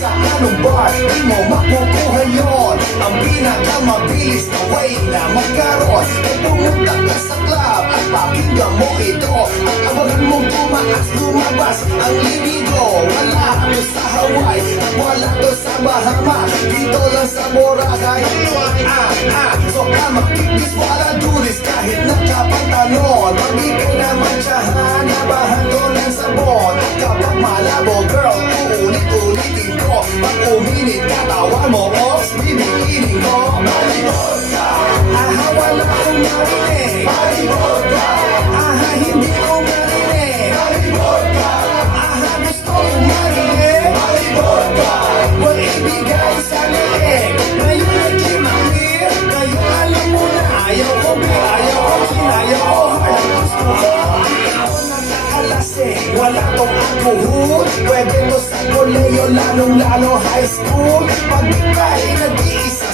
sa anong bar, di mo makukuha yon. Ang pinakamabilis na way na magkaroon ay pumunta ka sa club at pakinggan mo ito. Ang abangan mong tumaas, lumabas ang libido. Wala to sa Hawaii at wala to sa Bahama, dito lang sa Boracay. So I'ma keep this while I do this, kahit nakapantalon. Pag di ko naman tsahan, nabahan ko ng sabon. At kapag malabo, girl, uulit-ulitin ko. Pag uminit, katawan mo, ops, bibiinin ko. Malibot ka, aha, wala akong marinig. Malibot ka, aha, hindi ko marinig. Malibot ka, aha, gusto kong marinig. Malibot ka, huwag ibigay sa liig. Ngayon ay kimamir, ngayon alam mo na. Ayaw ko beer, ayaw ko gin, ayaw ko hard. Gusto ko, ako nakakalasing. Wala tong alcohol, pwede to sa koleyo, lalong-lalo high school. Pag ika'y nag-iisa,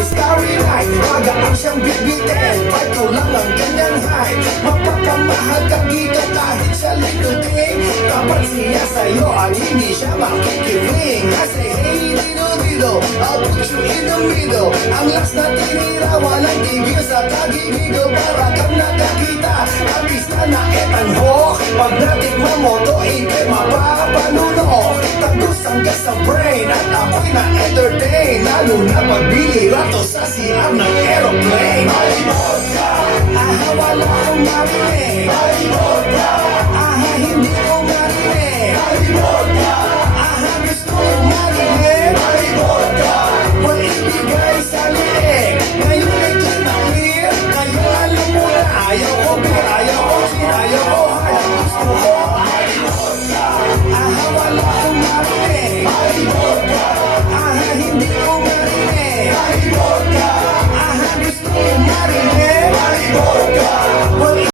starry night, magaan siyang bibitin. Pato lang ang ganyang high, mapakamahal ka dito kahit sa little thing. Kapag siya sa'yo at hindi siya makikiling. Kasi hey, dito, I'll put you in the middle. Ang last na tinira, walang tigil sa tagigigo. Para kang nakakita, ang pista na etanhok. Pag natikman mo to, ikay mapapanuno. Tagos ang gas sa brain at ako'y na-entertain. Lalo na pagbihira to sa siyam ng aeroplane. Malibot ka, aha, wala akong marinig. Malibot ka, aha, hindi ko marinig.